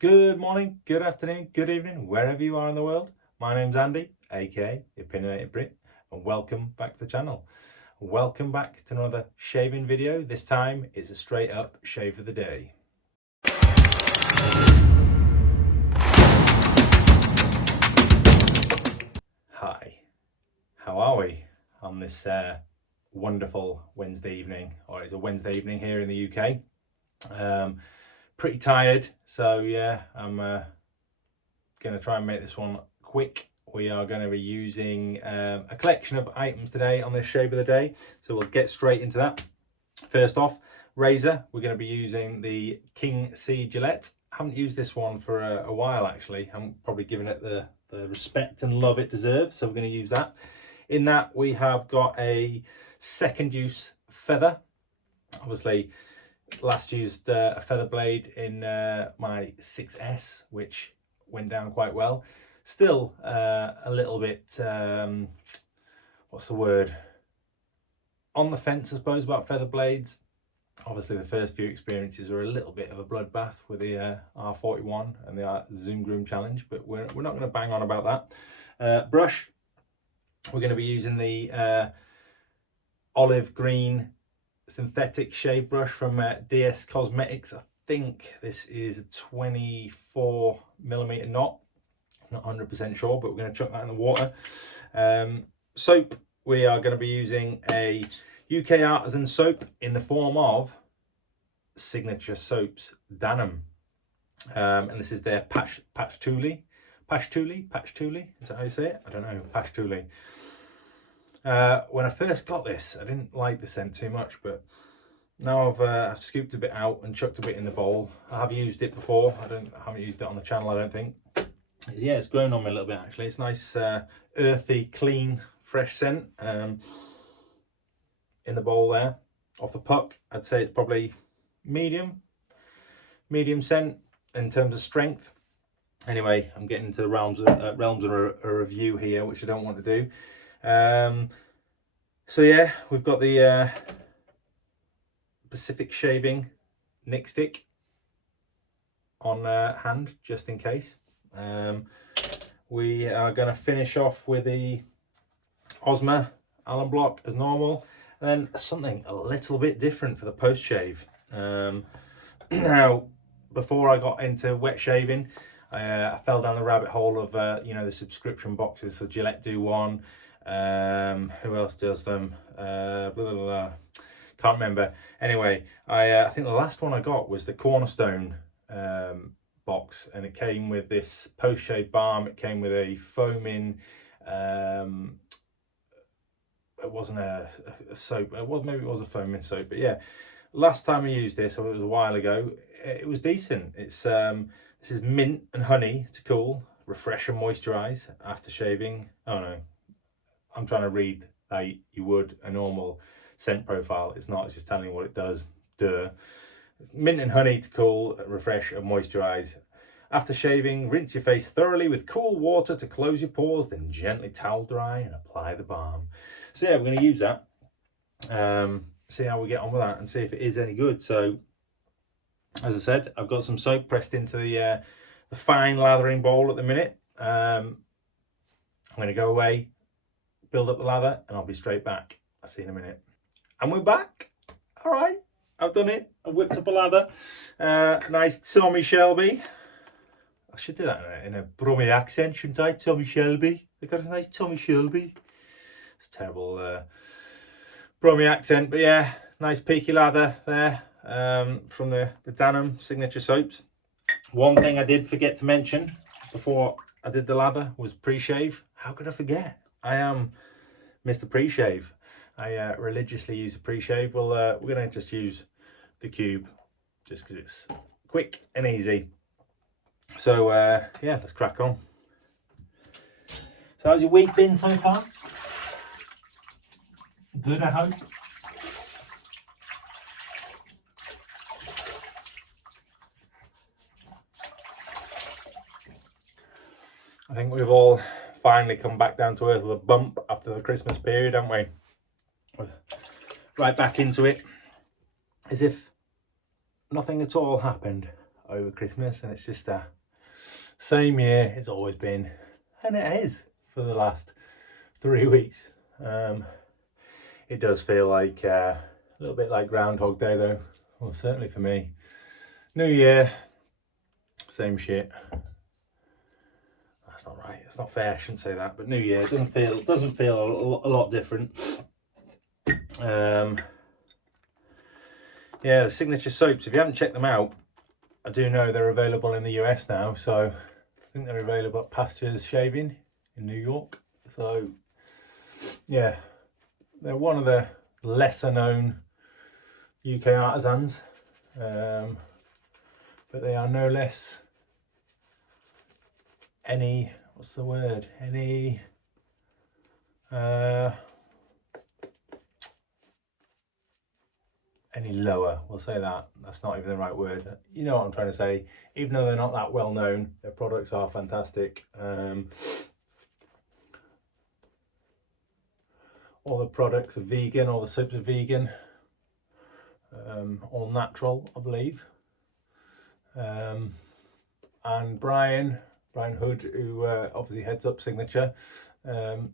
Good morning, good afternoon, good evening, wherever you are in the world. My name's Andy, aka Opinionated Brit, and welcome back to the channel. Welcome back to another shaving video. This time it's a straight up shave of the day. Hi, how are we on this wonderful Wednesday evening? Or it's a Wednesday evening here in the UK. Pretty tired, so yeah, I'm going to try and make this one quick. We are going to be using a collection of items today on this shave of the day, so we'll get straight into that. First off, razor. We're going to be using the King C Gillette. I haven't used this one for a while actually. I'm probably giving it the respect and love it deserves, so we're going to use that. In that we have got a second use feather. Obviously last used a feather blade in my 6S, which went down quite well. Still a little bit what's the word, on the fence I suppose about feather blades. Obviously the first few experiences were a little bit of a bloodbath with the R41 and the Zoom Groom challenge, but we're not going to bang on about that. Brush, we're going to be using the olive green synthetic shave brush from DS Cosmetics. I think this is a 24mm knot, not 100% sure, but we're going to chuck that in the water. Soap, we are going to be using a UK artisan soap in the form of Signature Soaps Danum, and this is their patchouli, is that how you say it? I don't know, patchouli. When I first got this, I didn't like the scent too much, but now I've scooped a bit out and chucked a bit in the bowl. I have used it before. I haven't used it on the channel, I don't think. Yeah, it's grown on me a little bit actually. It's nice, earthy, clean, fresh scent. In the bowl there, off the puck, I'd say it's probably medium scent in terms of strength. Anyway, I'm getting into the realms of a review here, which I don't want to do. So yeah, we've got the Pacific Shaving Nick Stick on hand, just in case. We are going to finish off with the Osma Allen Block as normal, and then something a little bit different for the post shave. Now, before I got into wet shaving, I fell down the rabbit hole of you know, the subscription boxes. So Gillette do one. Who else does them? Blah, blah, blah. Can't remember. Anyway, I think the last one I got was the Cornerstone box, and it came with this post shave balm. It came with a foaming. It wasn't a soap. Maybe it was a foaming soap, but yeah. Last time I used this, it was a while ago. It was decent. It's this is mint and honey to cool, refresh and moisturize after shaving. Oh no, I'm trying to read like you would a normal scent profile. It's not, it's just telling you what it does. Duh. Mint and honey to cool, refresh and moisturize. After shaving, rinse your face thoroughly with cool water to close your pores, then gently towel dry and apply the balm. So yeah, we're going to use that. See how we get on with that and see if it is any good. So as I said, I've got some soap pressed into the fine lathering bowl at the minute. I'm going to go away, build up the lather, and I'll be straight back. I'll see you in a minute. And we're back. All right, I've done it. I've whipped up a lather. Nice Tommy Shelby. I should do that in a Brummie accent, shouldn't I? Tommy Shelby. I got a nice Tommy Shelby. It's a terrible Brummie accent, but yeah, nice peaky lather there from the Danum Signature Soaps. One thing I did forget to mention before I did the lather was pre-shave. How could I forget? I am Mr. Pre-shave. I religiously use a pre-shave. Well, we're going to just use the Cube just because it's quick and easy. So yeah, let's crack on. So how's your week been so far? Good, I hope. I think we've all finally come back down to earth with a bump after the Christmas period, haven't we? We're right back into it, as if nothing at all happened over Christmas, and it's just a same year it's always been, and it is for the last 3 weeks. It does feel like a little bit like Groundhog Day though, well certainly for me. New year, same shit. That's not right, it's not fair, I shouldn't say that, but New Year doesn't feel a lot different. Yeah, the signature soaps, if you haven't checked them out, I do know they're available in the US now, so I think they're available at Pastures Shaving in New York. So yeah, they're one of the lesser known UK artisans, but they are no less any lower, we'll say that. That's not even the right word. You know what I'm trying to say. Even though they're not that well known, their products are fantastic. All the products are vegan, all the soaps are vegan, all natural, I believe. And Brian Hood, who obviously heads up Signature,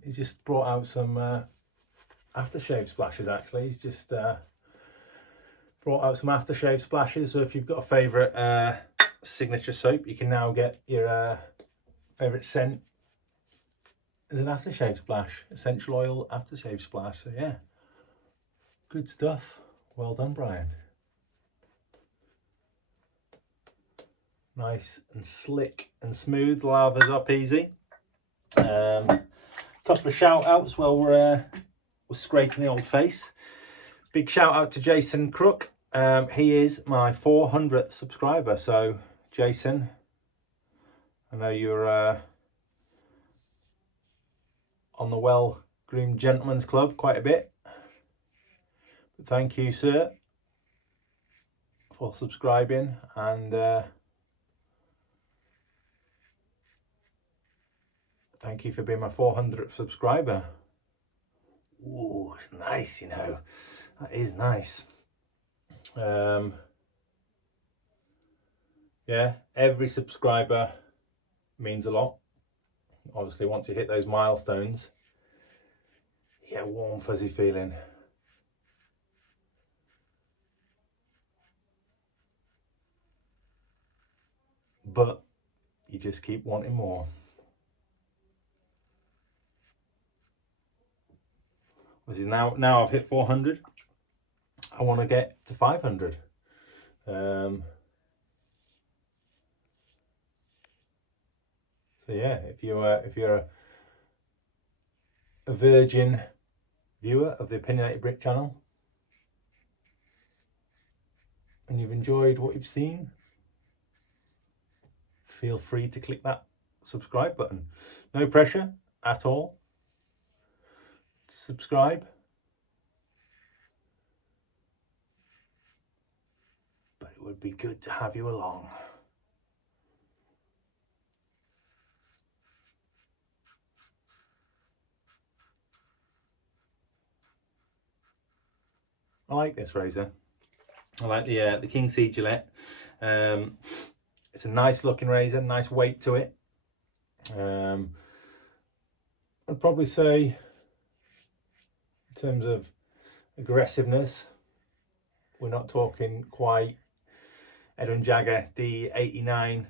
he just brought out some aftershave splashes. Actually, he's just brought out some aftershave splashes. So if you've got a favourite Signature soap, you can now get your favourite scent as an aftershave splash, essential oil aftershave splash. So yeah, good stuff. Well done, Brian. Nice and slick and smooth, lathers up easy. Couple of shout outs while we're scraping the old face. Big shout out to Jason Crook. He is my 400th subscriber. So Jason, I know you're on the Well Groomed Gentlemen's Club quite a bit. But thank you, sir, for subscribing, and thank you for being my 400th subscriber. Ooh, it's nice, you know. That is nice. Yeah, every subscriber means a lot. Obviously, once you hit those milestones, you get a warm, fuzzy feeling. But you just keep wanting more. This is now I've hit 400. I want to get to 500. So yeah, if you're a virgin viewer of the Opinionated Brit channel and you've enjoyed what you've seen, feel free to click that subscribe button. No pressure at all to subscribe, but it would be good to have you along. I like this razor. I like the King C Gillette. It's a nice looking razor, nice weight to it. I'd probably say, in terms of aggressiveness, we're not talking quite Edwin Jagger D89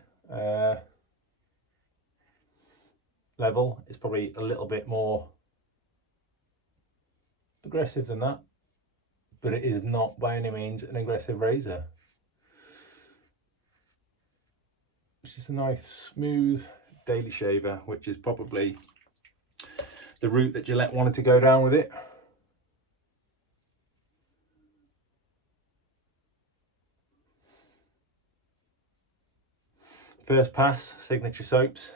level. It's probably a little bit more aggressive than that, but it is not by any means an aggressive razor. It's just a nice smooth daily shaver, which is probably the route that Gillette wanted to go down with it. First pass, Signature soaps,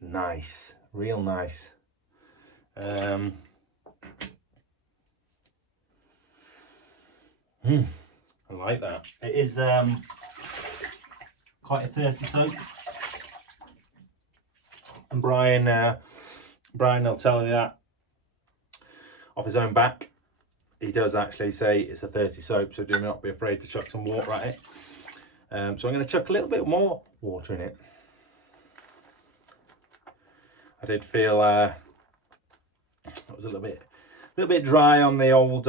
nice, real nice. I like that. It is quite a thirsty soap, and Brian will tell you that off his own back. He does actually say it's a thirsty soap, so do not be afraid to chuck some water at it. So I'm going to chuck a little bit more water in it. I did feel it was a little bit dry on the old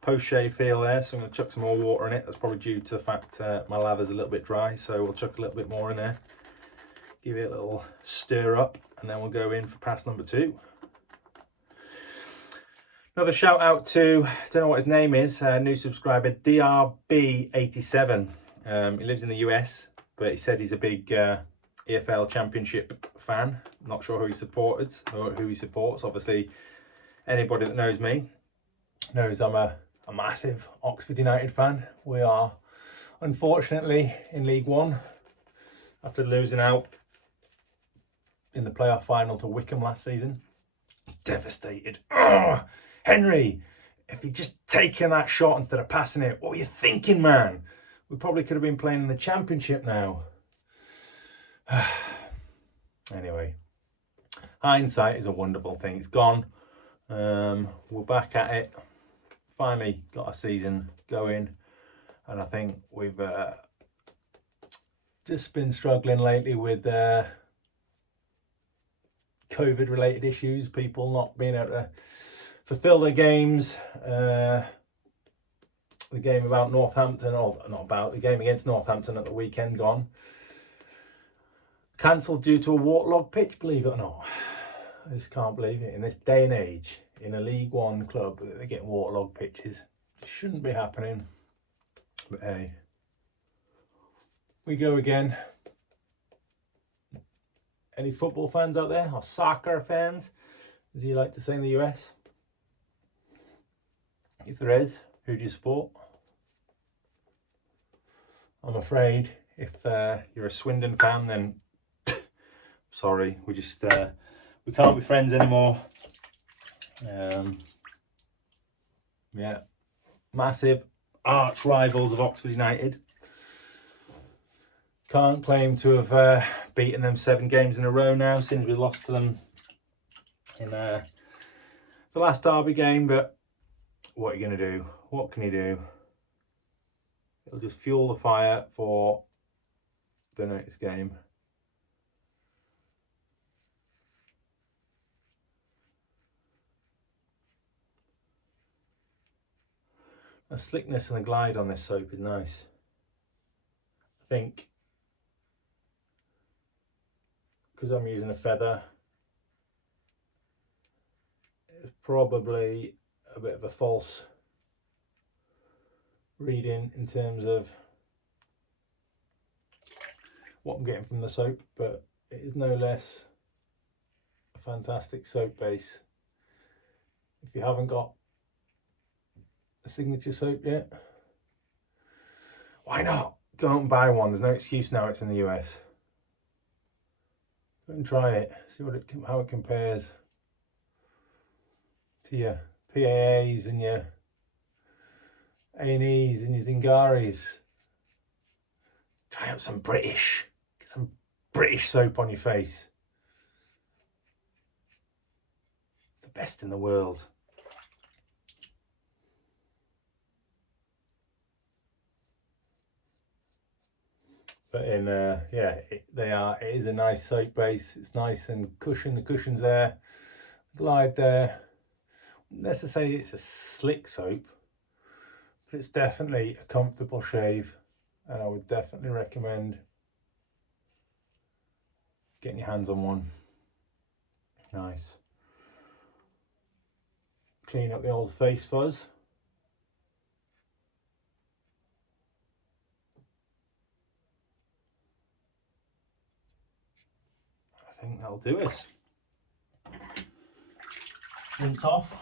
post-shave feel there, so I'm going to chuck some more water in it. That's probably due to the fact my lather's a little bit dry, so we'll chuck a little bit more in there. Give it a little stir up, and then we'll go in for pass number 2. Another shout out to, don't know what his name is, new subscriber, DRB87. He lives in the US, but he said he's a big EFL Championship fan. Not sure who he supports. Obviously, anybody that knows me knows I'm a massive Oxford United fan. We are, unfortunately, in League One after losing out in the playoff final to Wickham last season. Devastated. Oh, Henry, if you'd just taken that shot instead of passing it, what were you thinking, man? We probably could have been playing in the Championship now. Anyway, hindsight is a wonderful thing. It's gone. We're back at it. Finally got a season going, and I think we've just been struggling lately with COVID related issues, people not being able to fulfill their games. The game about Northampton, or not about, the game against Northampton at the weekend gone. Cancelled due to a waterlogged pitch, believe it or not. I just can't believe it. In this day and age, in a League One club, they're getting waterlogged pitches. It shouldn't be happening. But hey, we go again. Any football fans out there, or soccer fans, as you like to say in the US? If there is, who do you support? I'm afraid if you're a Swindon fan, then sorry, we can't be friends anymore. Yeah, massive arch rivals of Oxford United. Can't claim to have beaten them 7 games in a row now since we lost to them in the last derby game, but what are you going to do? What can you do? It'll just fuel the fire for the next game. The slickness and the glide on this soap is nice. I think because I'm using a feather, it's probably a bit of a false reading in terms of what I'm getting from the soap, but it is no less a fantastic soap base. If you haven't got a signature soap yet, why not? Go out and buy one. There's no excuse now it's in the US. Go and try it, see how it compares to your PAAs and your A&Es and your Zingaris. Try out some British. Get some British soap on your face. The best in the world. But it is a nice soap base. It's nice and the cushion's there, glide there. Wouldn't necessarily it's a slick soap, but it's definitely a comfortable shave, and I would definitely recommend getting your hands on one. Nice. Clean up the old face fuzz. I think that'll do us. Rinse off.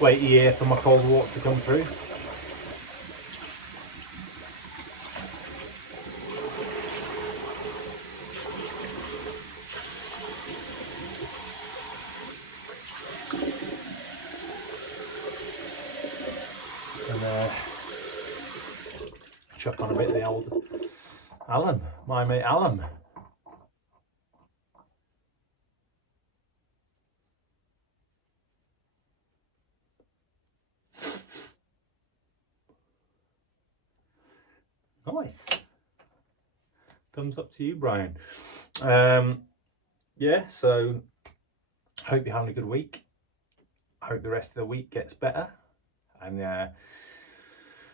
Wait a year for my cold water to come through. And chuck on a bit of the old alum, my mate alum. Nice. Thumbs up to you, Brian. Yeah, so hope you're having a good week. I hope the rest of the week gets better. And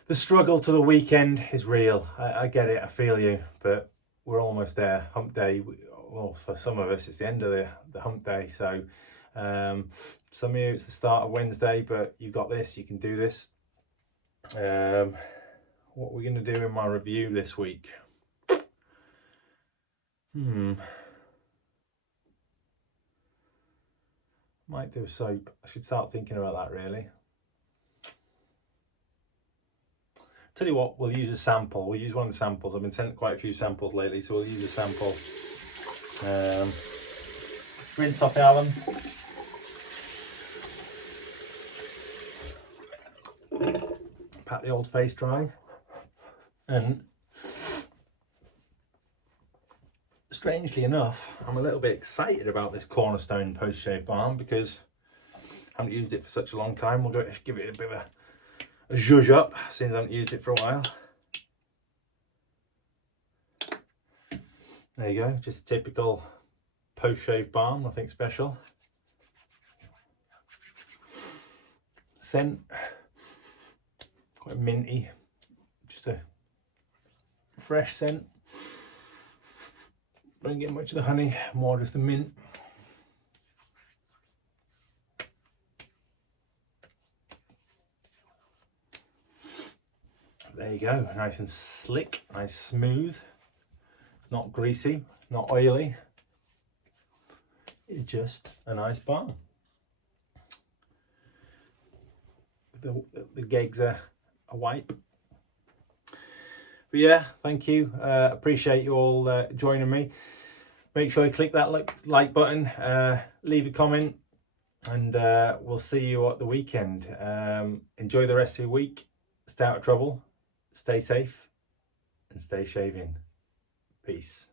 the struggle to the weekend is real. I get it, I feel you, but we're almost there. Hump day, well, for some of us, it's the end of the hump day. So some of you, it's the start of Wednesday, but you've got this, you can do this. What we're going to do in my review this week. Might do a soap. I should start thinking about that, really. Tell you what, we'll use a sample. We'll use one of the samples. I've been sent quite a few samples lately, so we'll use a sample. Rinse off the alum. Pat the old face dry. And strangely enough, I'm a little bit excited about this Cornerstone post-shave balm because I haven't used it for such a long time. We'll give it a bit of a zhuzh up since I haven't used it for a while. There you go, just a typical post-shave balm, nothing special. Scent, quite minty, just a fresh scent. Don't get much of the honey, more just the mint. There you go, nice and slick, nice smooth. It's not greasy, not oily. It's just a nice balm. The gegs are a wipe. But yeah, thank you. Appreciate you all joining me. Make sure you click that like button, leave a comment, and we'll see you at the weekend. Enjoy the rest of your week. Stay out of trouble. Stay safe and stay shaving. Peace.